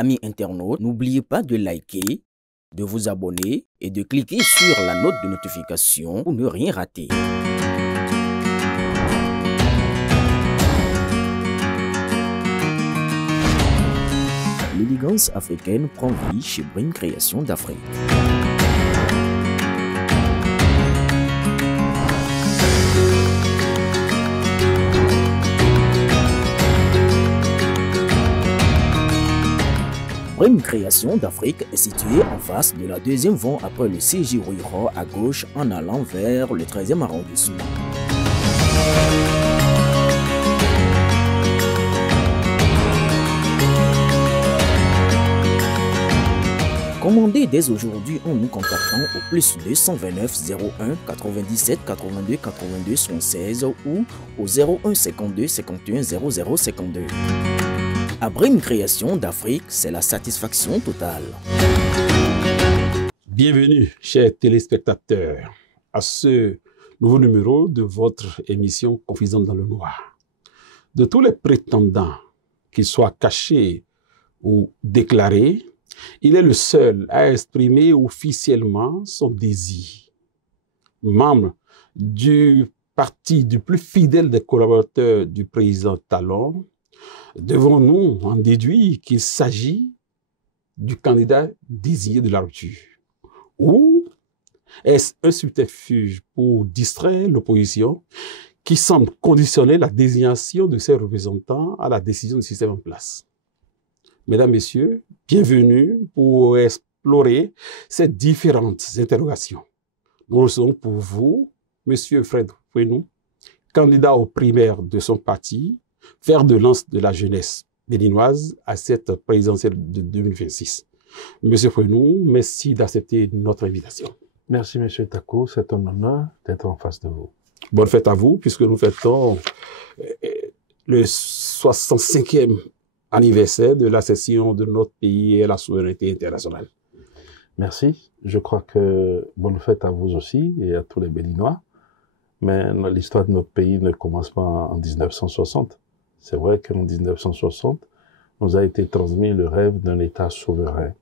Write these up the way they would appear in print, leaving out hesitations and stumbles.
Amis internautes, n'oubliez pas de liker, de vous abonner et de cliquer sur la note de notification pour ne rien rater. L'élégance africaine prend vie chez Brim Création d'Afrique. Brim Création d'Afrique est située en face de la deuxième voie après le CJ Rouillera à gauche en allant vers le 13e arrondissement. Commandez dès aujourd'hui en nous contactant au plus 229 01 97 82 82 76 ou au 01 52 51 00 52. À Brim Création d'Afrique, c'est la satisfaction totale. Bienvenue, chers téléspectateurs, à ce nouveau numéro de votre émission Confidence dans le Noir. De tous les prétendants, qu'ils soient cachés ou déclarés, il est le seul à exprimer officiellement son désir. Membre du parti du plus fidèle des collaborateurs du président Talon, devons-nous en déduire qu'il s'agit du candidat désiré de la rupture? Ou est-ce un subterfuge pour distraire l'opposition qui semble conditionner la désignation de ses représentants à la décision du système en place? Mesdames, Messieurs, bienvenue pour explorer ces différentes interrogations. Nous recevons pour vous Monsieur Fred Fouenou, candidat aux primaires de son parti, fer de lance de la jeunesse béninoise à cette présidentielle de 2026. Monsieur Fouenou, merci d'accepter notre invitation. Merci, Monsieur Tako. C'est un honneur d'être en face de vous. Bonne fête à vous, puisque nous fêtons le 65e anniversaire de l'accession de notre pays à la souveraineté internationale. Merci. Je crois que bonne fête à vous aussi et à tous les Béninois. Mais l'histoire de notre pays ne commence pas en 1960. C'est vrai qu'en 1960, nous a été transmis le rêve d'un État souverain.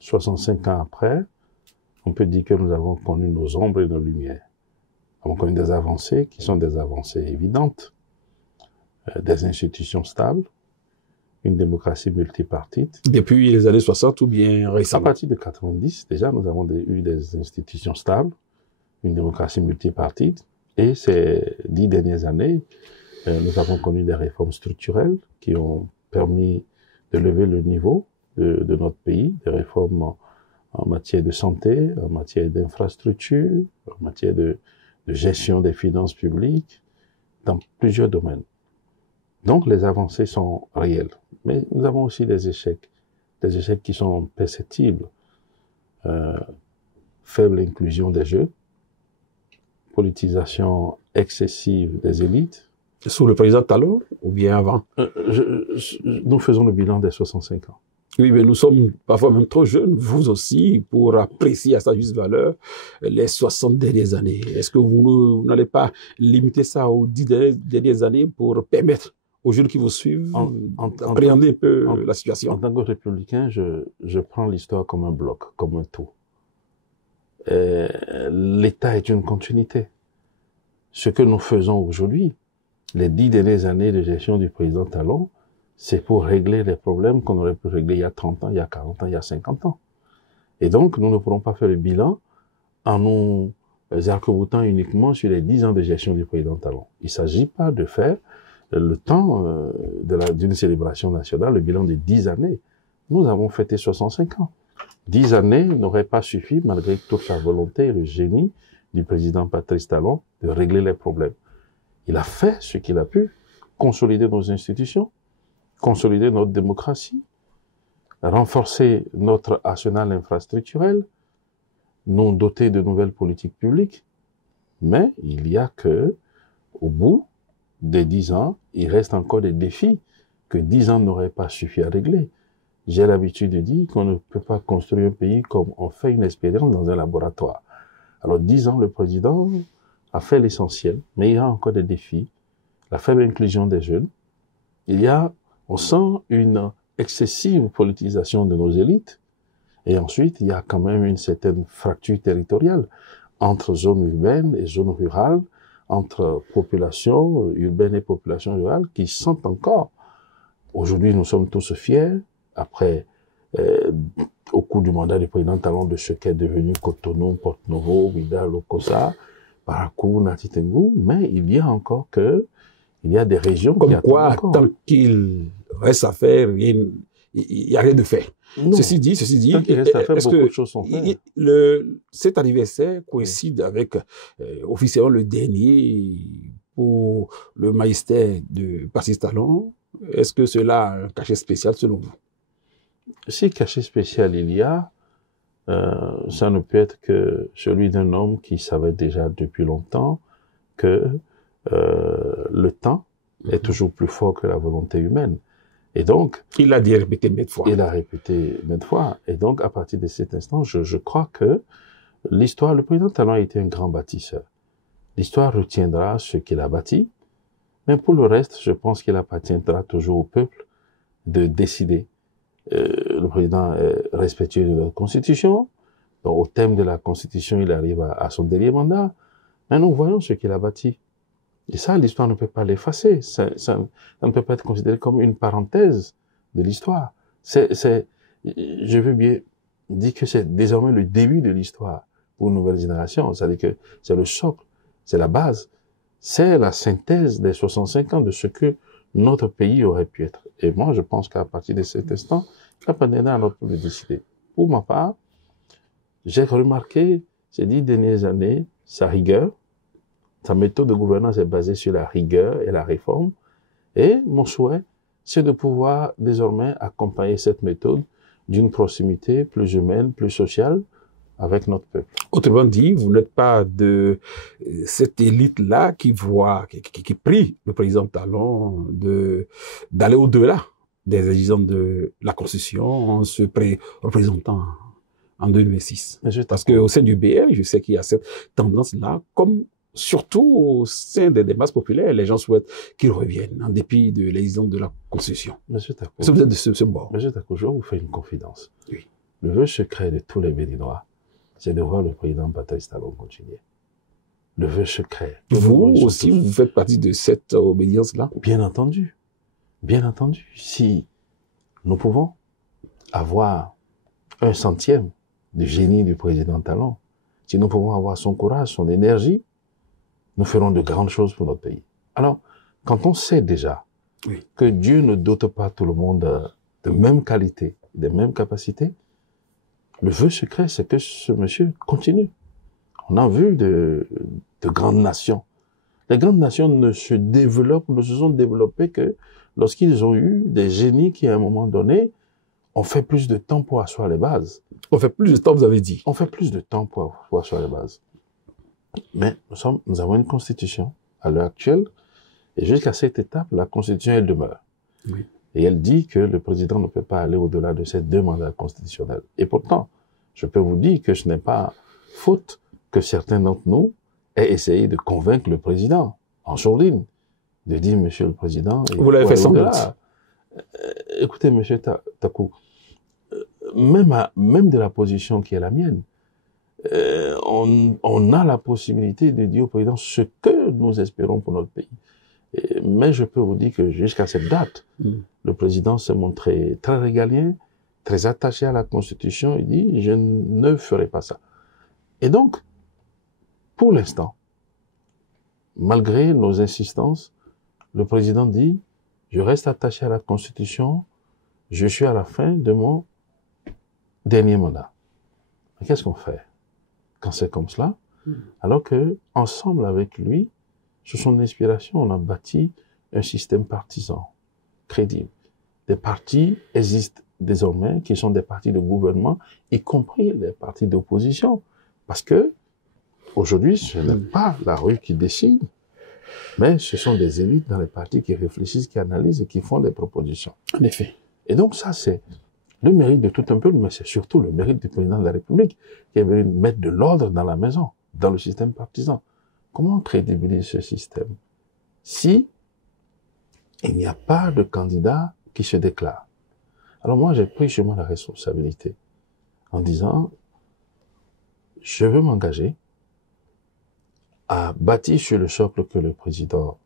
65 ans après, on peut dire que nous avons connu nos ombres et nos lumières. Nous avons connu des avancées qui sont des avancées évidentes, des institutions stables, une démocratie multipartite. Depuis les années 60 ou bien récemment? À partir de 90, déjà, nous avons eu des institutions stables, une démocratie multipartite, et ces 10 dernières années, nous avons connu des réformes structurelles qui ont permis de lever le niveau de notre pays, des réformes en matière de santé, en matière d'infrastructure, en matière de gestion des finances publiques, dans plusieurs domaines. Donc les avancées sont réelles. Mais nous avons aussi des échecs qui sont perceptibles. Faible inclusion des jeunes, politisation excessive des élites. Sous le président Talon ou bien avant? Nous faisons le bilan des 65 ans. Oui, mais nous sommes parfois même trop jeunes, vous aussi, pour apprécier à sa juste valeur les 60 dernières années. Est-ce que vous n'allez pas limiter ça aux 10 dernières années pour permettre aux jeunes qui vous suivent d'appréhender un peu la situation? En tant que républicain, je prends l'histoire comme un bloc, comme un tout. L'État est une continuité. Ce que nous faisons aujourd'hui, les 10 dernières années de gestion du président Talon, c'est pour régler les problèmes qu'on aurait pu régler il y a 30 ans, il y a 40 ans, il y a 50 ans. Et donc, nous ne pourrons pas faire le bilan en nous arc-boutant uniquement sur les 10 ans de gestion du président Talon. Il ne s'agit pas de faire le temps d'une célébration nationale, le bilan de 10 années. Nous avons fêté 65 ans. 10 années n'auraient pas suffi, malgré toute la volonté et le génie du président Patrice Talon, de régler les problèmes. Il a fait ce qu'il a pu, consolider nos institutions, consolider notre démocratie, renforcer notre arsenal infrastructurel, nous doter de nouvelles politiques publiques. Mais il y a que, au bout des 10 ans, il reste encore des défis que 10 ans n'auraient pas suffi à régler. J'ai l'habitude de dire qu'on ne peut pas construire un pays comme on fait une expérience dans un laboratoire. Alors 10 ans, le président a fait l'essentiel, mais il y a la faible inclusion des jeunes. On sent une excessive politisation de nos élites. Et ensuite, il y a quand même une certaine fracture territoriale entre zones urbaines et zones rurales, entre population urbaine et population rurale, qui sont encore. Aujourd'hui, nous sommes tous fiers, après, au cours du mandat du président Talon, de ce qu'est devenu Cotonou, Porto-Novo, Ouida, Lokossa, Parakou, Nati-Tengou, mais il y a des régions comme qui quoi, attendent encore. tant qu'il reste à faire, il n'y a rien de fait. Non. Ceci dit, Tant qu'il reste à faire, est-ce beaucoup que de choses sont faites. cet anniversaire coïncide avec officiellement le dernier pour le magistère de Patrice Talon? Est-ce que cela a un cachet spécial selon vous? Si cachet spécial il y a, ça ne peut être que celui d'un homme qui savait déjà depuis longtemps que le temps est toujours plus fort que la volonté humaine. Et donc, Il l'a dit et répété maintes fois. il a répété maintes fois. Et donc, à partir de cet instant, je crois que l'histoire, le président Talon a été un grand bâtisseur. L'histoire retiendra ce qu'il a bâti, mais pour le reste, je pense qu'il appartiendra toujours au peuple de décider. Le président est respectueux de notre Constitution. Donc, au thème de la Constitution, il arrive à son dernier mandat. Mais nous voyons ce qu'il a bâti. Et ça, l'histoire ne peut pas l'effacer. Ça ne peut pas être considéré comme une parenthèse de l'histoire. Je veux bien dire que c'est désormais le début de l'histoire pour une nouvelle génération. C'est-à-dire que c'est le socle, c'est la base, c'est la synthèse des 65 ans de ce que notre pays aurait pu être. Et moi, je pense qu'à partir de cet instant, il appartiendra à notre peuple de décider. Pour ma part, j'ai remarqué ces 10 dernières années sa rigueur. Sa méthode de gouvernance est basée sur la rigueur et la réforme. Et mon souhait, c'est de pouvoir désormais accompagner cette méthode d'une proximité plus humaine, plus sociale avec notre peuple. Autrement dit, vous n'êtes pas de cette élite-là qui prie le président Talon d'aller au-delà des exigences de la Constitution en se représentant en 2006. Parce qu'au sein du BR, je sais qu'il y a cette tendance-là, comme surtout au sein des masses populaires, les gens souhaitent qu'ils reviennent en dépit de l'exigence de la Constitution. Monsieur Takou, Est-ce que vous êtes de ce bord? Monsieur Takou, je vais vous faire une confidence. Oui. Le vœu secret de tous les Béninois, c'est de voir le président Patrice Talon continuer. Le vœu secret. Vous aussi, vous faites partie de cette obédience-là? Bien entendu. Bien entendu. Si nous pouvons avoir 1/100 du génie du président Talon, si nous pouvons avoir son courage, son énergie, nous ferons de grandes choses pour notre pays. Alors, quand on sait déjà que Dieu ne dote pas tout le monde de même qualité, de même capacité, le vœu secret, c'est que ce monsieur continue. On a vu de grandes nations. Les grandes nations ne se sont développées que lorsqu'ils ont eu des génies qui, à un moment donné, ont fait plus de temps pour asseoir les bases. On fait plus de temps, vous avez dit. On fait plus de temps pour asseoir les bases. Mais nous avons une constitution à l'heure actuelle, et jusqu'à cette étape, la constitution, elle demeure. Oui. Et elle dit que le président ne peut pas aller au-delà de ces 2 mandats constitutionnels. Et pourtant, je peux vous dire que ce n'est pas faute que certains d'entre nous aient essayé de convaincre le président, en sourdine, de dire, monsieur le président... Vous l'avez fait sans doute. Écoutez, monsieur Takou, même de la position qui est la mienne, on a la possibilité de dire au président ce que nous espérons pour notre pays. Mais je peux vous dire que jusqu'à cette date, le président s'est montré très régalien, très attaché à la Constitution. Il dit, je ne ferai pas ça. Et donc, pour l'instant, malgré nos insistances, le président dit, je reste attaché à la Constitution, je suis à la fin de mon dernier mandat. Mais qu'est-ce qu'on fait quand c'est comme cela? Alors que, ensemble avec lui, sous son inspiration, on a bâti un système partisan, crédible. Des partis existent désormais, qui sont des partis de gouvernement, y compris les partis d'opposition. Parce que, aujourd'hui, ce n'est pas la rue qui décide, mais ce sont des élites dans les partis qui réfléchissent, qui analysent et qui font des propositions. En effet. Et donc ça, c'est le mérite de tout un peuple, mais c'est surtout le mérite du président de la République, qui est venu mettre de l'ordre dans la maison, dans le système partisan. Comment crédibiliser ce système si il n'y a pas de candidat qui se déclare? Alors moi, j'ai pris chez moi la responsabilité en disant, je veux m'engager à bâtir sur le socle que le président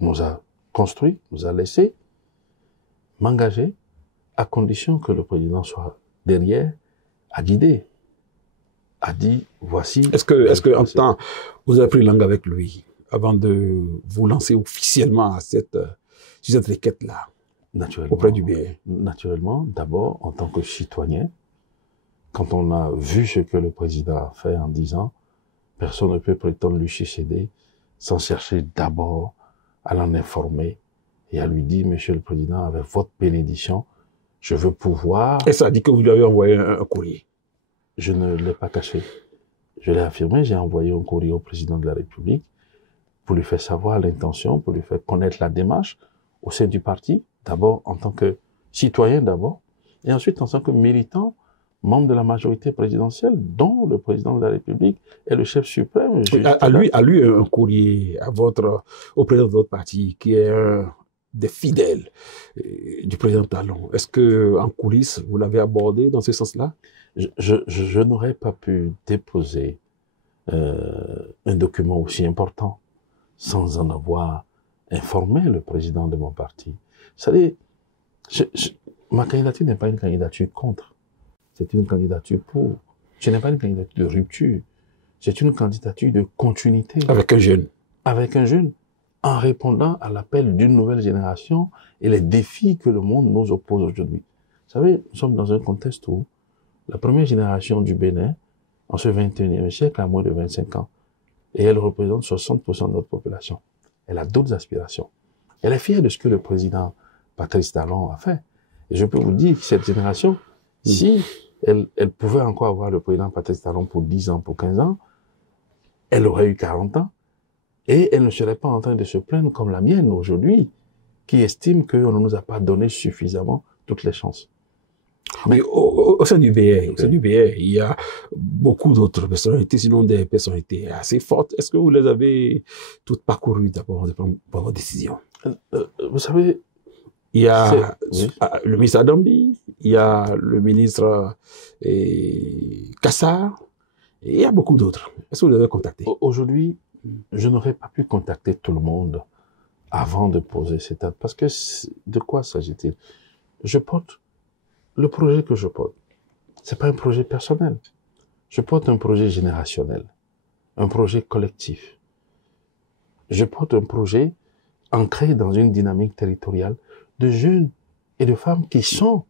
nous a construit, nous a laissé, m'engager à condition que le président soit derrière, à guider, a dit, voici... Est-ce que en temps, vous avez pris langue avec lui avant de vous lancer officiellement à sur cette requête-là auprès du BN? Naturellement, d'abord, en tant que citoyen, quand on a vu ce que le président a fait en disant, personne ne peut prétendre lui succéder sans chercher d'abord à l'en informer et à lui dire, Monsieur le Président, avec votre bénédiction, je veux pouvoir... Et ça a dit que vous lui avez envoyé un courrier? Je ne l'ai pas caché. Je l'ai affirmé, j'ai envoyé un courrier au président de la République pour lui faire savoir l'intention, pour lui faire connaître la démarche au sein du parti, d'abord en tant que citoyen d'abord, et ensuite en tant que militant, membre de la majorité présidentielle, dont le président de la République est le chef suprême. À lui un courrier au président de votre parti, qui est un des fidèles du président Talon. Est-ce que en coulisses, vous l'avez abordé dans ce sens-là? Je n'aurais pas pu déposer un document aussi important sans en avoir informé le président de mon parti. Vous savez, ma candidature n'est pas une candidature contre, c'est une candidature pour. Ce n'est pas une candidature de rupture, c'est une candidature de continuité. Avec un jeune. Avec un jeune, en répondant à l'appel d'une nouvelle génération et les défis que le monde nous oppose aujourd'hui. Vous savez, nous sommes dans un contexte où la première génération du Bénin, en ce 21e siècle, a moins de 25 ans. Et elle représente 60% de notre population. Elle a d'autres aspirations. Elle est fière de ce que le président Patrice Talon a fait. Et je peux vous dire que cette génération, si elle pouvait encore avoir le président Patrice Talon pour 10 ans, pour 15 ans, elle aurait eu 40 ans. Et elle ne serait pas en train de se plaindre comme la mienne aujourd'hui, qui estime qu'on ne nous a pas donné suffisamment toutes les chances. Mais au sein du BR, il y a beaucoup d'autres personnalités, sinon des personnalités assez fortes. Est-ce que vous les avez toutes parcourues d'abord de prendre vos décisions? Vous savez, il y a le ministre Adambi, il y a le ministre Kassar, et il y a beaucoup d'autres. Est-ce que vous les avez contactés? Aujourd'hui, je n'aurais pas pu contacter tout le monde avant de poser cet acte. Parce que de quoi s'agit-il? Le projet que je porte, c'est pas un projet personnel. Je porte un projet générationnel, un projet collectif. Je porte un projet ancré dans une dynamique territoriale de jeunes et de femmes qui sont,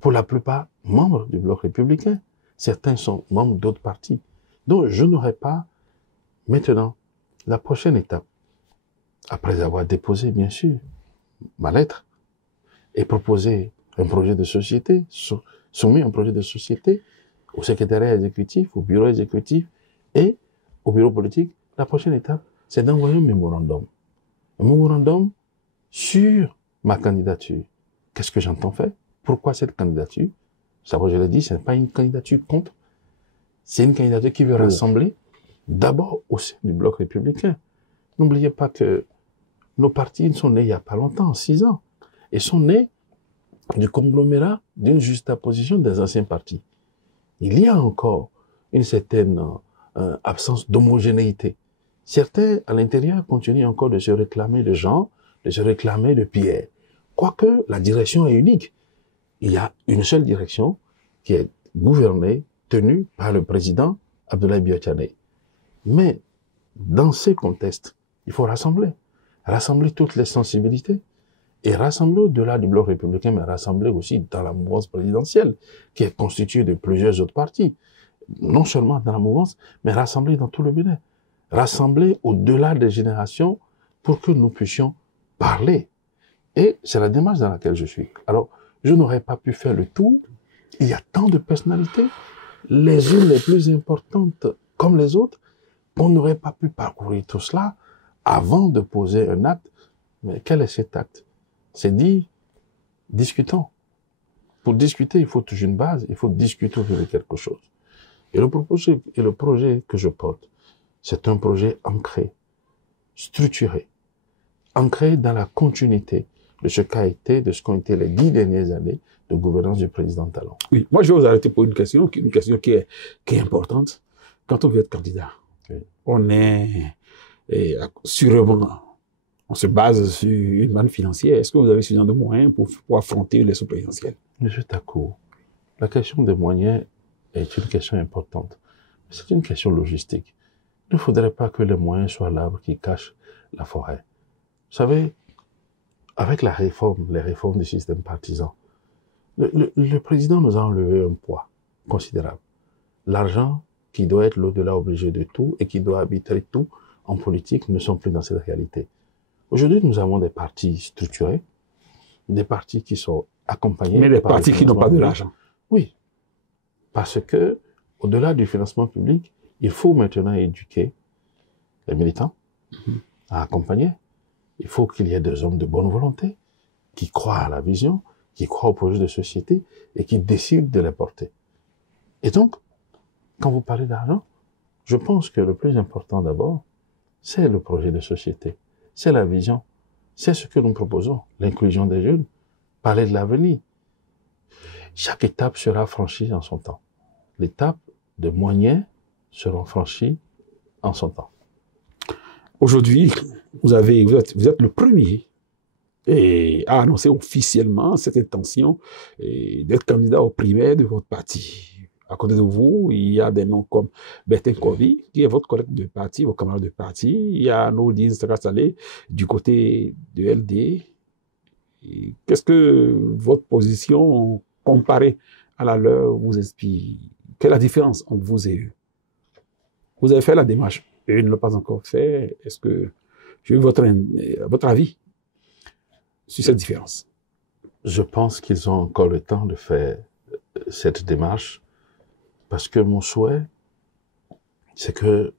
pour la plupart, membres du bloc républicain. Certains sont membres d'autres partis. Donc, je n'aurais pas, maintenant, la prochaine étape, après avoir déposé, bien sûr, ma lettre, et proposé un projet de société, soumis un projet de société au secrétariat exécutif, au bureau exécutif et au bureau politique. La prochaine étape, c'est d'envoyer un mémorandum. Un mémorandum sur ma candidature. Qu'est-ce que j'entends faire? Pourquoi cette candidature? Ça, je l'ai dit, ce n'est pas une candidature contre. C'est une candidature qui veut rassembler d'abord au sein du bloc républicain. N'oubliez pas que nos partis sont nés il n'y a pas longtemps, 6 ans, et sont nés du conglomérat d'une juxtaposition des anciens partis. Il y a encore une certaine absence d'homogénéité. Certains, à l'intérieur, continuent encore de se réclamer de Jean, de se réclamer de Pierre. Quoique la direction est unique. Il y a une seule direction qui est gouvernée, tenue par le président Abdoulaye Biotchané. Mais dans ces contextes, il faut rassembler toutes les sensibilités et rassembler au-delà du bloc républicain, mais rassembler aussi dans la mouvance présidentielle qui est constituée de plusieurs autres partis. Non seulement dans la mouvance, mais rassembler dans tout le Bénin. Rassembler au-delà des générations pour que nous puissions parler. Et c'est la démarche dans laquelle je suis. Alors, je n'aurais pas pu faire le tour. Il y a tant de personnalités, les unes les plus importantes comme les autres. On n'aurait pas pu parcourir tout cela avant de poser un acte. Mais quel est cet acte? C'est dit, discutons. Pour discuter, il faut toujours une base, il faut discuter autour de quelque chose. Et le projet que je porte, c'est un projet ancré, structuré, ancré dans la continuité de ce qu'a été, de ce qu'ont été les 10 dernières années de gouvernance du président Talon. Oui, moi je vais vous arrêter pour une question qui est importante. Quand on veut être candidat, oui, on est sûrement, on se base sur une manne financière. Est-ce que vous avez suffisamment de moyens pour affronter les sous-présidentielles? Monsieur Takou, la question des moyens est une question importante. C'est une question logistique. Il ne faudrait pas que les moyens soient l'arbre qui cache la forêt. Vous savez, avec les réformes du système partisan, le président nous a enlevé un poids considérable. L'argent qui doit être l'au-delà obligé de tout et qui doit arbitrer tout en politique ne sont plus dans cette réalité. Aujourd'hui, nous avons des partis structurés, des partis qui sont accompagnés. Mais des partis qui n'ont pas de l'argent. Oui. Parce que, au-delà du financement public, il faut maintenant éduquer les militants à accompagner. Il faut qu'il y ait des hommes de bonne volonté qui croient à la vision, qui croient au projet de société et qui décident de les porter. Et donc, quand vous parlez d'argent, je pense que le plus important d'abord, c'est le projet de société, c'est la vision, c'est ce que nous proposons, l'inclusion des jeunes, parler de l'avenir. Chaque étape sera franchie en son temps. L'étape de moyens seront franchies en son temps. Aujourd'hui, vous êtes le premier à annoncer officiellement cette intention d'être candidat aux primaires de votre parti. À côté de vous, il y a des noms comme Bertin Kovi, qui est votre collègue de parti, vos camarades de parti. Il y a Nourdine Saleh du côté de LD. Qu'est-ce que votre position comparée à la leur vous inspire? Quelle est la différence entre vous et eux? Vous avez fait la démarche, eux ne l'ont pas encore fait. Est-ce que je veux votre avis sur cette différence? Je pense qu'ils ont encore le temps de faire cette démarche parce que mon souhait, c'est que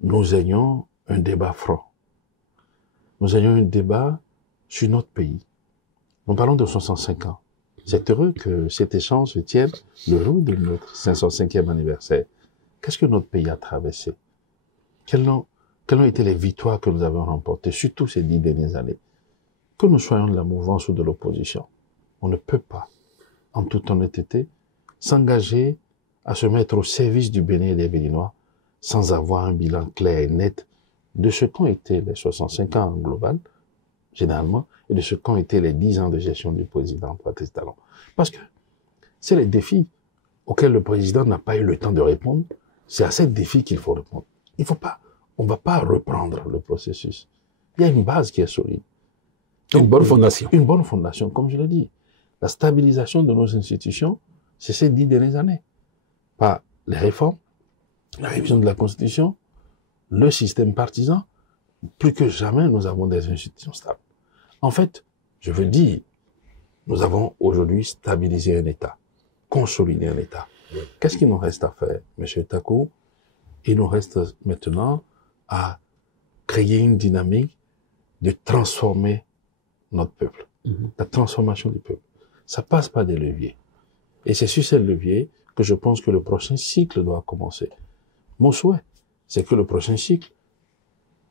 nous ayons un débat franc. Nous ayons un débat sur notre pays. Nous parlons de 65 ans. C'est heureux que cet échange se tienne le jour de notre 505e anniversaire. Qu'est-ce que notre pays a traversé? Quelles ont été les victoires que nous avons remportées, surtout ces 10 dernières années? Que nous soyons de la mouvance ou de l'opposition, on ne peut pas, en toute honnêteté, s'engager à se mettre au service du Bénin et des Béninois sans avoir un bilan clair et net de ce qu'ont été les 65 ans en global, généralement, et de ce qu'ont été les 10 ans de gestion du président Patrice Talon. Parce que c'est les défis auxquels le président n'a pas eu le temps de répondre. C'est à ces défis qu'il faut répondre. On ne va pas reprendre le processus. Il y a une base qui est solide. Une bonne fondation. Une bonne fondation, comme je l'ai dit. La stabilisation de nos institutions, c'est ces 10 dernières années. Pas les réformes, la révision de la Constitution, le système partisan. Plus que jamais, nous avons des institutions stables. En fait, je veux dire, nous avons aujourd'hui stabilisé un État, consolidé un État. Qu'est-ce qu'il nous reste à faire, M. Takou? Il nous reste maintenant à créer une dynamique de transformer notre peuple. La transformation du peuple. Ça passe par des leviers. Et c'est sur ces leviers que je pense que le prochain cycle doit commencer. Mon souhait, c'est que le prochain cycle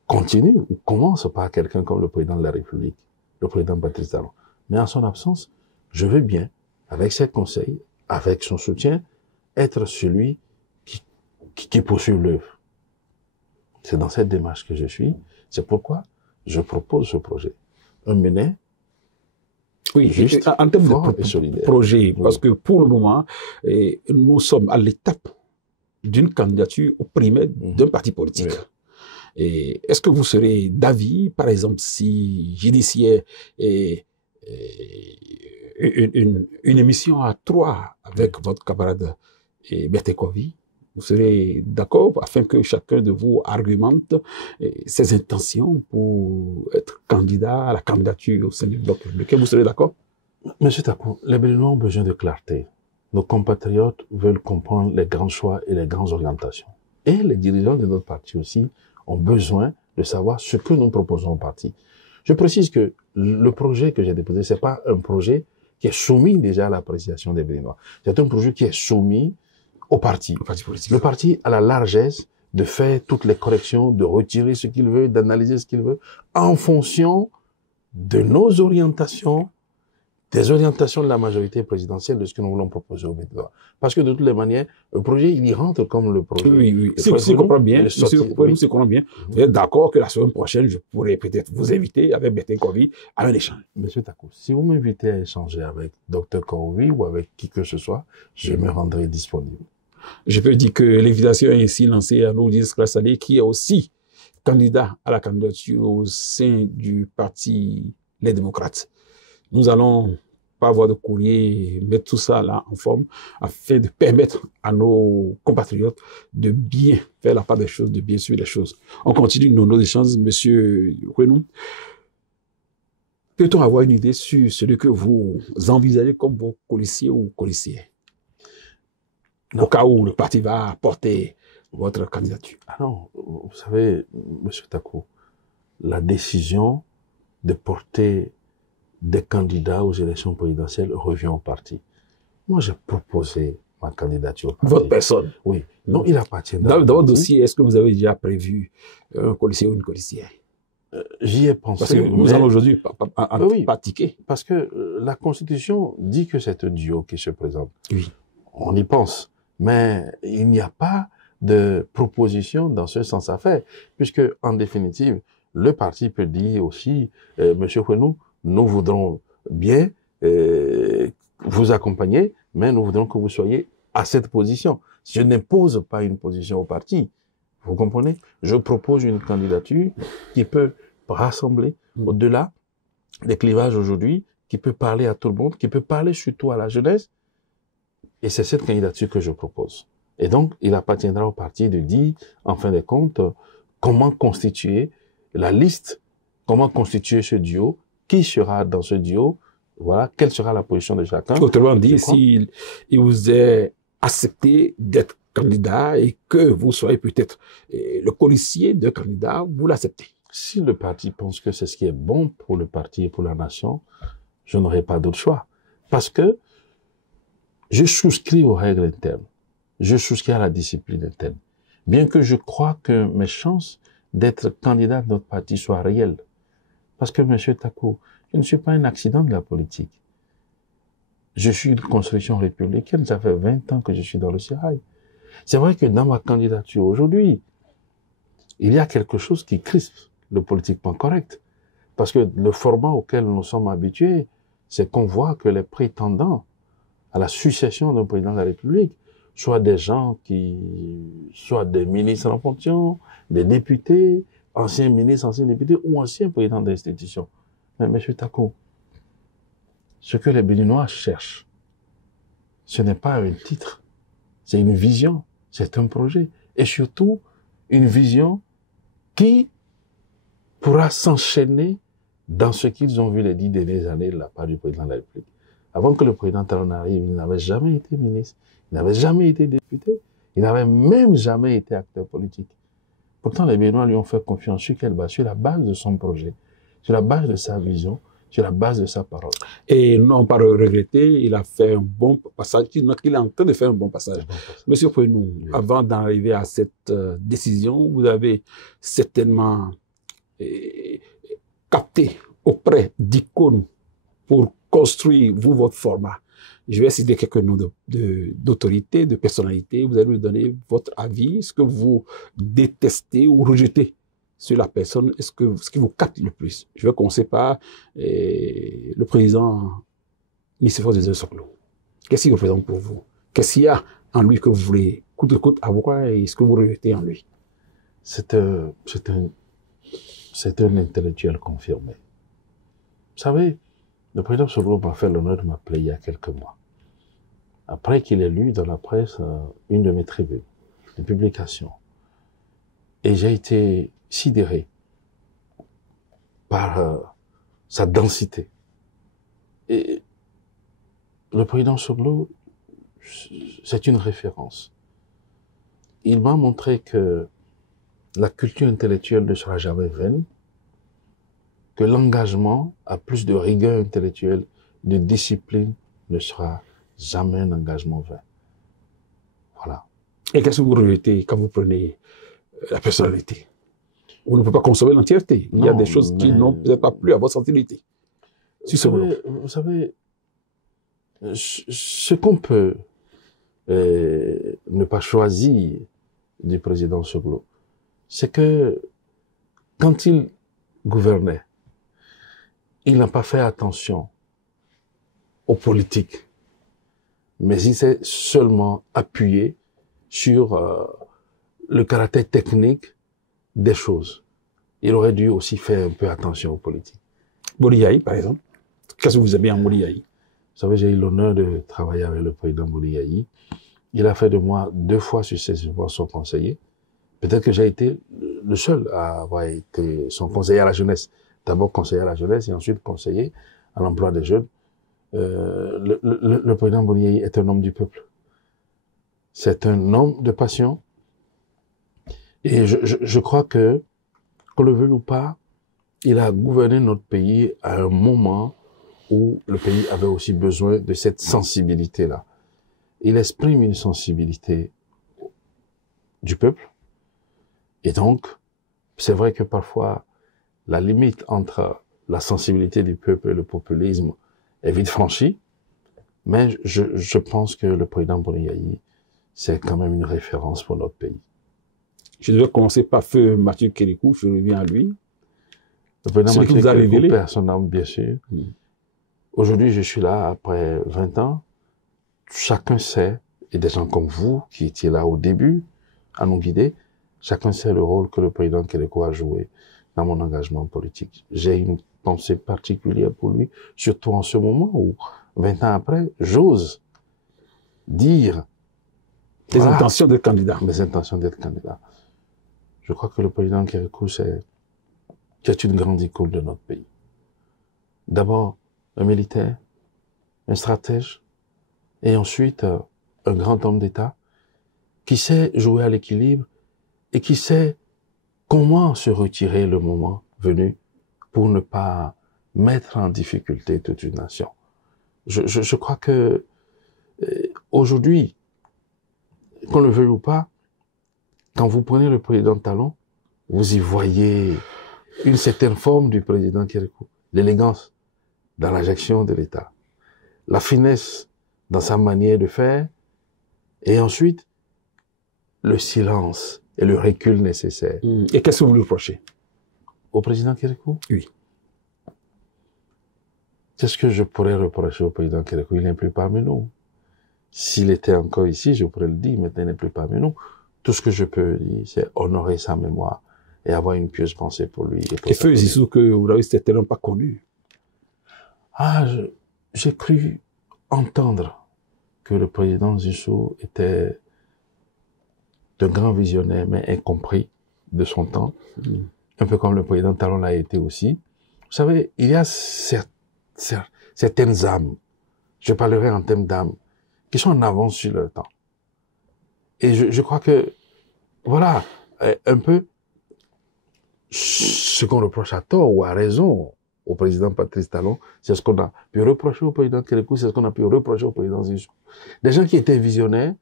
continue ou commence par quelqu'un comme le président de la République, le président Patrice Talon. Mais en son absence, je veux bien, avec ses conseils, avec son soutien, être celui qui poursuit l'œuvre. C'est dans cette démarche que je suis. C'est pourquoi je propose ce projet. Un Bénin, oui, juste, en termes de projet, parce que pour le moment, nous sommes à l'étape d'une candidature au primaire d'un parti politique. Oui. Est-ce que vous serez d'avis, par exemple, si j'initiais une émission à 3 avec votre camarade Bertin Kovi, vous serez d'accord afin que chacun de vous argumente ses intentions pour être candidat à la candidature au sein du bloc républicain? Vous serez d'accord? Monsieur Takou, les Béninois ont besoin de clarté. Nos compatriotes veulent comprendre les grands choix et les grandes orientations. Et les dirigeants de notre parti aussi ont besoin de savoir ce que nous proposons au parti. Je précise que le projet que j'ai déposé, c'est pas un projet qui est soumis déjà à l'appréciation des Béninois. C'est un projet qui est soumis au parti politique. Le parti a la largesse de faire toutes les corrections, de retirer ce qu'il veut, d'analyser ce qu'il veut, en fonction de nos orientations, des orientations de la majorité présidentielle, de ce que nous voulons proposer au Bédouin. Parce que de toutes les manières, le projet, il y rentre comme le projet. Oui. Si je comprends bien, vous êtes d'accord que la semaine prochaine, je pourrais peut-être vous inviter avec Bertin Kovi à un échange. Monsieur Takou, si vous m'invitez à échanger avec Dr Kovi ou avec qui que ce soit, je me rendrai disponible. Je peux dire que l'invitation est ainsi lancée à Nourdine Saleh, qui est aussi candidat à la candidature au sein du parti Les Démocrates. Nous allons, par voie de courrier, mettre tout ça là en forme afin de permettre à nos compatriotes de bien faire la part des choses, de bien suivre les choses. On continue nos échanges, Monsieur Renou. Peut-on avoir une idée sur celui que vous envisagez comme vos policiers ou policiers? Au cas où le parti va porter votre candidature. Ah non, vous savez, Monsieur Takou, la décision de porter des candidats aux élections présidentielles revient au parti. Moi, j'ai proposé ma candidature au parti. Votre personne? Oui. Non, il appartient. Dans votre dossier, est-ce que vous avez déjà prévu un policier ou une policière? J'y ai pensé. Parce que nous allons aujourd'hui pratiquer. Parce que la Constitution dit que c'est un duo qui se présente. Oui. On y pense. Mais il n'y a pas de proposition dans ce sens à faire. Puisque, en définitive, le parti peut dire aussi, Monsieur Kwenou, nous voudrons bien vous accompagner, mais nous voudrons que vous soyez à cette position. Je n'impose pas une position au parti. Vous comprenez? Je propose une candidature qui peut rassembler au-delà des clivages aujourd'hui, qui peut parler à tout le monde, qui peut parler surtout à la jeunesse. Et c'est cette candidature que je propose. Et donc, il appartiendra au parti de dire, en fin de compte, comment constituer la liste, comment constituer ce duo, qui sera dans ce duo, voilà, quelle sera la position de chacun. Autrement dit, s'il vous est accepté d'être candidat et que vous soyez peut-être le policier de candidat, vous l'acceptez. Si le parti pense que c'est ce qui est bon pour le parti et pour la nation, je n'aurai pas d'autre choix. Parce que je souscris aux règles internes. Je souscris à la discipline interne. Bien que je crois que mes chances d'être candidat de notre parti soient réelles. Parce que, Monsieur Takou, je ne suis pas un accident de la politique. Je suis une construction républicaine. Ça fait 20 ans que je suis dans le sérail. C'est vrai que dans ma candidature aujourd'hui, il y a quelque chose qui crispe le politiquement correct. Parce que le format auquel nous sommes habitués, c'est qu'on voit que les prétendants à la succession d'un président de la République, soit des gens soit des ministres en fonction, des députés, anciens ministres, anciens députés, ou anciens présidents d'institutions. Mais M. Takou, ce que les Béninois cherchent, ce n'est pas un titre, c'est une vision, c'est un projet, et surtout une vision qui pourra s'enchaîner dans ce qu'ils ont vu les 10 dernières années de la part du président de la République. Avant que le président Talon arrive, il n'avait jamais été ministre, il n'avait jamais été député, il n'avait même jamais été acteur politique. Pourtant, les Béninois lui ont fait confiance sur quelle base? Sur la base de son projet, sur la base de sa vision, sur la base de sa parole. Et non pas regretter, il a fait un bon passage, il est en train de faire un bon passage. Monsieur Kwenou, avant d'arriver à cette décision, vous avez certainement capté auprès d'icônes pour construire, vous, votre format. Je vais citer quelques noms d'autorités, de personnalités. Vous allez me donner votre avis, ce que vous détestez ou rejetez sur la personne, ce qui vous capte le plus. Je vais commencer par le président Nicéphore Zézé Soklo. Qu'est-ce qu'il représente pour vous? Qu'est-ce qu'il y a en lui que vous voulez coûte que coûte avoir et ce que vous rejetez en lui? C'est un intellectuel confirmé. Vous savez, le président Soklo m'a fait l'honneur de m'appeler il y a quelques mois. Après qu'il ait lu dans la presse une de mes tribunes, de publications. Et j'ai été sidéré par sa densité. Et le président Soklo, c'est une référence. Il m'a montré que la culture intellectuelle ne sera jamais vaine, que l'engagement à plus de rigueur intellectuelle, de discipline, ne sera jamais un engagement vain. Voilà. Et qu'est-ce que vous rejetez quand vous prenez la personnalité? On ne peut pas consommer l'entièreté. Il y a des choses qui n'ont peut-être pas plu à votre sensibilité. Vous savez, ce qu'on peut ne pas choisir du président Soglo, c'est que quand il gouvernait, il n'a pas fait attention aux politiques, mais il s'est seulement appuyé sur le caractère technique des choses. Il aurait dû aussi faire un peu attention aux politiques. Bodiaï, par exemple. Qu'est-ce que vous aimez en Bodiaï? Vous savez, j'ai eu l'honneur de travailler avec le président Bodiaï. Il a fait de moi 2 fois successivement son conseiller. Peut-être que j'ai été le seul à avoir été son conseiller à la jeunesse. D'abord conseiller à la jeunesse et ensuite conseiller à l'emploi des jeunes. Le président Bodiaï est un homme du peuple. C'est un homme de passion. Et je crois que, qu'on le veuille ou pas, il a gouverné notre pays à un moment où le pays avait aussi besoin de cette sensibilité-là. Il exprime une sensibilité du peuple. Et donc, c'est vrai que parfois, la limite entre la sensibilité du peuple et le populisme est vite franchie. Mais je pense que le président Bodiaï, c'est quand même une référence pour notre pays. Je devais commencer par feu Mathieu Kérékou, je reviens à lui. Le président Mathieu Kérékou, perd son âme, bien sûr. Mm. Aujourd'hui, je suis là après 20 ans. Chacun sait, et des gens comme vous, qui étiez là au début, à nous guider, chacun sait le rôle que le président Kérékou a joué dans mon engagement politique. J'ai une pensée particulière pour lui, surtout en ce moment où, 20 ans après, j'ose dire tes intentions d'être candidat. Mes intentions d'être candidat. Je crois que le président Kérékou, c'est une grande icône de notre pays. D'abord, un militaire, un stratège, et ensuite, un grand homme d'État qui sait jouer à l'équilibre et qui sait comment se retirer le moment venu pour ne pas mettre en difficulté toute une nation. Je crois que aujourd'hui, qu'on le veuille ou pas, quand vous prenez le président Talon, vous y voyez une certaine forme du président Kérékou. L'élégance dans la gestion de l'État, la finesse dans sa manière de faire, et ensuite, le silence et le recul nécessaire. Et qu'est-ce que vous lui reprochez? Au président Kérékou? Oui. Qu'est-ce que je pourrais reprocher au président Kérékou? Il n'est plus parmi nous. S'il était encore ici, je pourrais le dire, mais il n'est plus parmi nous. Tout ce que je peux dire, c'est honorer sa mémoire et avoir une pieuse pensée pour lui. Et feu Zissou, que vous l'avez certainement pas connu. Ah, j'ai cru entendre que le président Zissou était d'un grand visionnaire, mais incompris de son temps. Un peu comme le président Talon l'a été aussi. Vous savez, il y a certaines âmes, je parlerai en termes d'âmes, qui sont en avance sur leur temps. Et je crois que, voilà, un peu, ce qu'on reproche à tort ou à raison au président Patrice Talon, c'est ce qu'on a pu reprocher au président Kérékou, c'est ce qu'on a pu reprocher au président Zissou. Des gens qui étaient visionnaires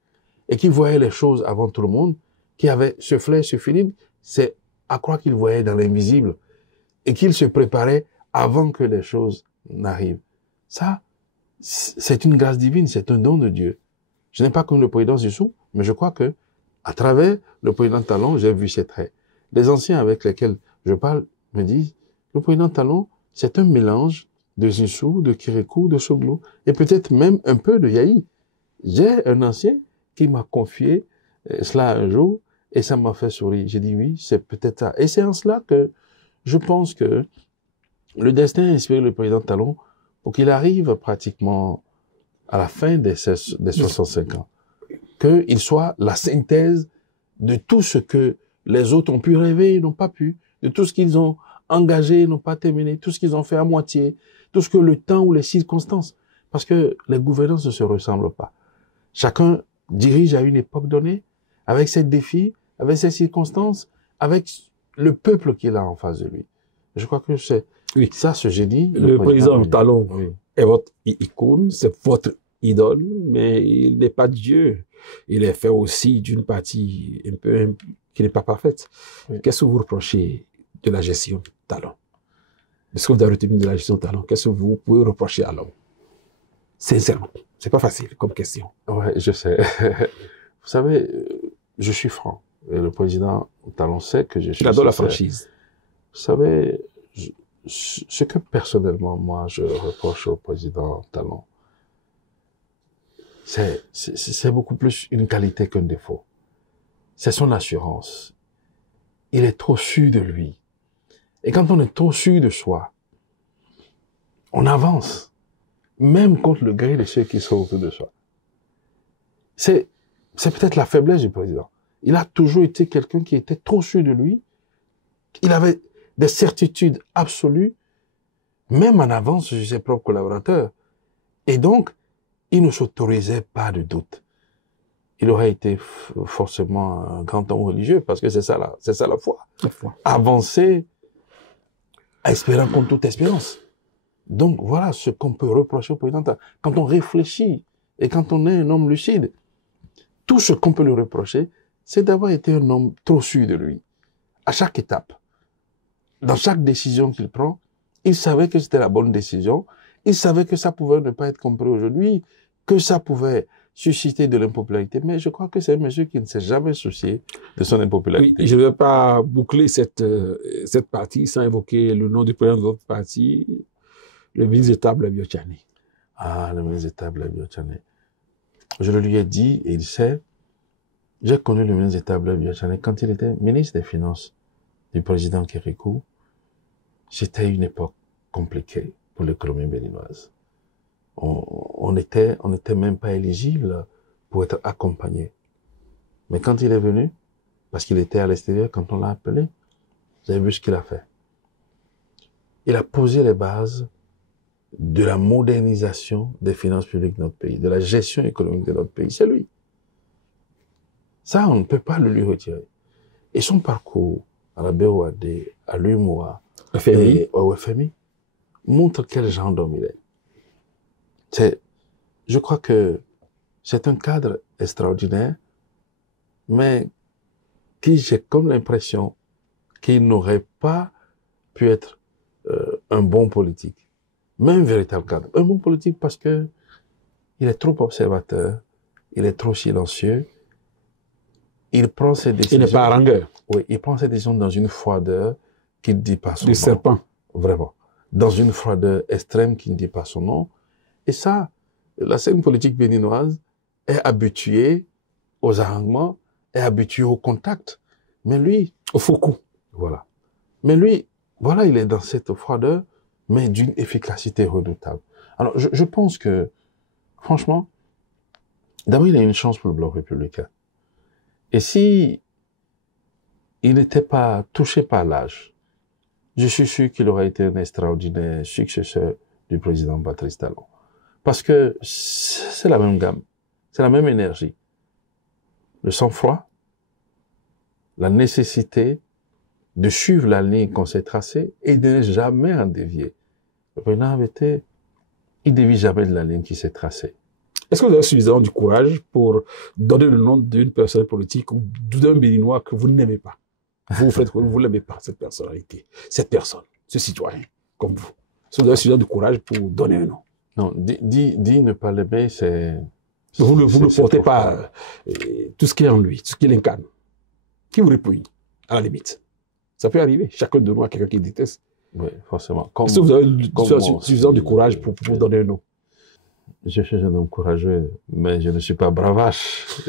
et qui voyaient les choses avant tout le monde, qui avaient ce flair, ce feeling, c'est à croire qu'ils voyaient dans l'invisible et qu'ils se préparaient avant que les choses n'arrivent. Ça, c'est une grâce divine, c'est un don de Dieu. Je n'ai pas connu le président Zissou, mais je crois que, à travers le président Talon, j'ai vu ses traits. Les anciens avec lesquels je parle me disent, le président Talon, c'est un mélange de Zissou, de Kérékou, de Soglo, et peut-être même un peu de Yahi. J'ai un ancien qui m'a confié cela un jour, et ça m'a fait sourire. J'ai dit oui, c'est peut-être ça. Et c'est en cela que je pense que le destin a inspiré le président Talon pour qu'il arrive pratiquement à la fin des 65 ans, qu'il soit la synthèse de tout ce que les autres ont pu rêver et n'ont pas pu, de tout ce qu'ils ont engagé et n'ont pas terminé, tout ce qu'ils ont fait à moitié, tout ce que le temps ou les circonstances, parce que les gouvernances ne se ressemblent pas. Chacun dirige à une époque donnée, avec ses défis, avec ses circonstances, avec le peuple qu'il a en face de lui. Je crois que c'est ça, ce génie. Le président Talon est votre icône, c'est votre idole, mais il n'est pas Dieu. Il est fait aussi d'une partie un peu qui n'est pas parfaite. Qu'est-ce que vous reprochez de la gestion Talon? Est-ce que vous avez retenu de la gestion Talon? Qu'est-ce que vous pouvez reprocher à l'homme? Sincèrement, c'est pas facile comme question. Ouais, je sais. Vous savez, je suis franc. Et le président Talon sait que je suis Il adore la sincère. franchise. Vous savez, ce que personnellement, moi, je reproche au président Talon, c'est beaucoup plus une qualité qu'un défaut. C'est son assurance. Il est trop sûr de lui. Et quand on est trop sûr de soi, on avance, même contre le gré de ceux qui sont autour de soi. C'est peut-être la faiblesse du président. Il a toujours été quelqu'un qui était trop sûr de lui. Il avait des certitudes absolues, même en avance sur ses propres collaborateurs. Et donc, il ne s'autorisait pas de doute. Il aurait été forcément un grand homme religieux, parce que c'est ça la foi. La foi. Avancer, espérant contre toute espérance. Donc, voilà ce qu'on peut reprocher au président. Quand on réfléchit, et quand on est un homme lucide, tout ce qu'on peut lui reprocher, c'est d'avoir été un homme trop sûr de lui. À chaque étape, dans chaque décision qu'il prend, il savait que c'était la bonne décision. Il savait que ça pouvait ne pas être compris aujourd'hui, que ça pouvait susciter de l'impopularité. Mais je crois que c'est un monsieur qui ne s'est jamais soucié de son impopularité. Oui, je ne vais pas boucler cette partie sans évoquer le nom du président de votre parti, le ministre d'État Blaise Diagne. Ah, le ministre d'État Blaise Diagne. Je le lui ai dit, et il sait, j'ai connu le ministre d'État Blaise Diagne quand il était ministre des Finances du président Kérékou. C'était une époque compliquée pour l'économie béninoise. On n'était même pas éligible pour être accompagné. Mais quand il est venu, parce qu'il était à l'extérieur, quand on l'a appelé, vous avez vu ce qu'il a fait. Il a posé les bases de la modernisation des finances publiques de notre pays, de la gestion économique de notre pays. C'est lui. Ça, on ne peut pas le lui retirer. Et son parcours à la BOAD, à l'UMOA, et au FMI, montre quel genre d'homme il est. Je crois que c'est un cadre extraordinaire, mais qui, j'ai comme l'impression qu'il n'aurait pas pu être un bon politique, mais un véritable cadre. Un bon politique parce que il est trop observateur, il est trop silencieux, il prend ses décisions. Il n'est pas harangueur. Oui, il prend ses décisions dans une froideur qui ne dit pas son nom. Du serpent. Vraiment. Dans une froideur extrême qui ne dit pas son nom. Et ça, la scène politique béninoise est habituée aux haranguements, est habituée au contact. Mais lui... Au faux coup. Voilà. Mais lui, voilà, il est dans cette froideur, mais d'une efficacité redoutable. Alors, je pense que, franchement, d'abord, il a une chance pour le Bloc républicain. Et si il n'était pas touché par l'âge, je suis sûr qu'il aurait été un extraordinaire successeur du président Patrice Talon. Parce que c'est la même gamme, c'est la même énergie. Le sang-froid, la nécessité de suivre la ligne qu'on s'est tracée et de ne jamais en dévier. Le président avait été, il dévie jamais de la ligne qui s'est tracée. Est-ce que vous avez suffisamment du courage pour donner le nom d'une personne politique ou d'un Béninois que vous n'aimez pas? Vous l'aimez pas, cette personnalité, cette personne, ce citoyen, comme vous. Est-ce que vous avez suffisamment de courage pour donner un nom? Non, dit ne pas l'aimer, c'est... Vous ne portez pas tout ce qui est en lui, tout ce qu'il incarne, qui vous répugne, à la limite. Ça peut arriver. Chacun de nous a quelqu'un qui déteste. Oui, forcément. Est-ce que vous avez suffisamment de courage pour donner un nom? Je suis un homme courageux, mais je ne suis pas bravache.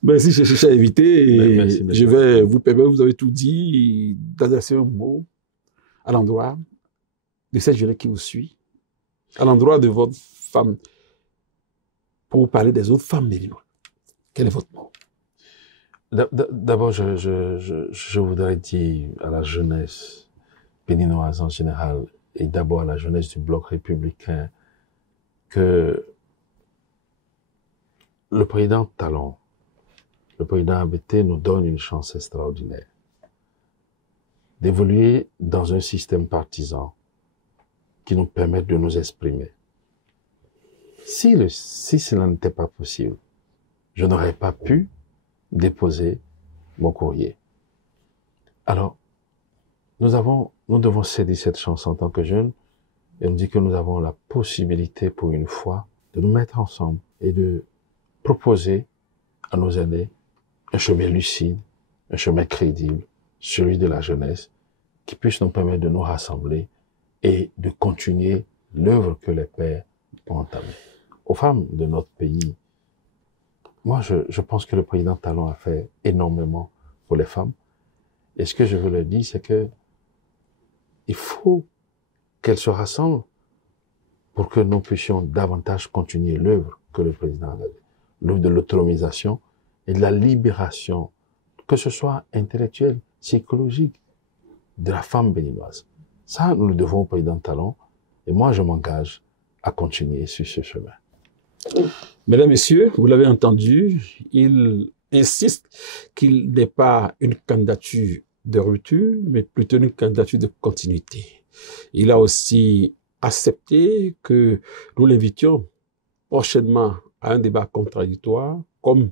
Merci, je cherche à éviter. Merci. Je vais vous permettre, vous avez tout dit, d'adresser un mot à l'endroit de cette jeunesse qui vous suit, à l'endroit de votre femme, pour vous parler des autres femmes béninoises. Quel est votre mot? D'abord, je voudrais dire à la jeunesse béninoise en général, et d'abord à la jeunesse du Bloc républicain, que le président Talon, le président ABT nous donne une chance extraordinaire d'évoluer dans un système partisan qui nous permet de nous exprimer. Si cela n'était pas possible, je n'aurais pas pu déposer mon courrier. Alors, nous devons saisir cette chance en tant que jeunes et nous dire que nous avons la possibilité pour une fois de nous mettre ensemble et de proposer à nos aînés un chemin lucide, un chemin crédible, celui de la jeunesse, qui puisse nous permettre de nous rassembler et de continuer l'œuvre que les pères ont entamée. Aux femmes de notre pays, moi je pense que le président Talon a fait énormément pour les femmes. Et ce que je veux leur dire, c'est que il faut qu'elles se rassemblent pour que nous puissions davantage continuer l'œuvre que le président a donnée, l'œuvre de l'autonomisation et de la libération, que ce soit intellectuelle, psychologique, de la femme béninoise. Ça, nous le devons au président Talon, et moi je m'engage à continuer sur ce chemin. Mesdames, Messieurs, vous l'avez entendu, il insiste qu'il n'est pas une candidature de rupture, mais plutôt une candidature de continuité. Il a aussi accepté que nous l'invitions prochainement à un débat contradictoire, comme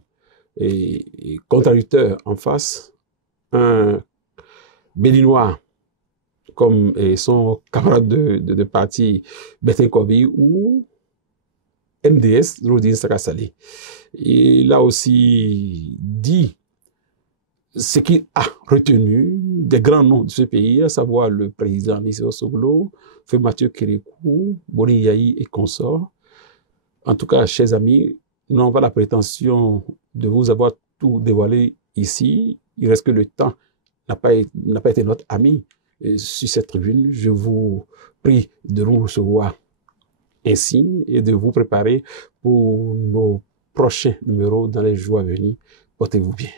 contradicteur en face, un Béninois comme son camarade de parti Bertin Kobi ou MDS, Rodin Sakassali. Il a aussi dit ce qu'il a retenu des grands noms de ce pays, à savoir le président Nicéo Soglo, Feu Mathieu Kérékou, Boni Yahi et consorts. En tout cas, chers amis, nous n'avons pas la prétention de vous avoir tout dévoilé ici. Il reste que le temps n'a pas été notre ami sur cette tribune. Je vous prie de nous recevoir ainsi et de vous préparer pour nos prochains numéros dans les jours à venir. Portez-vous bien.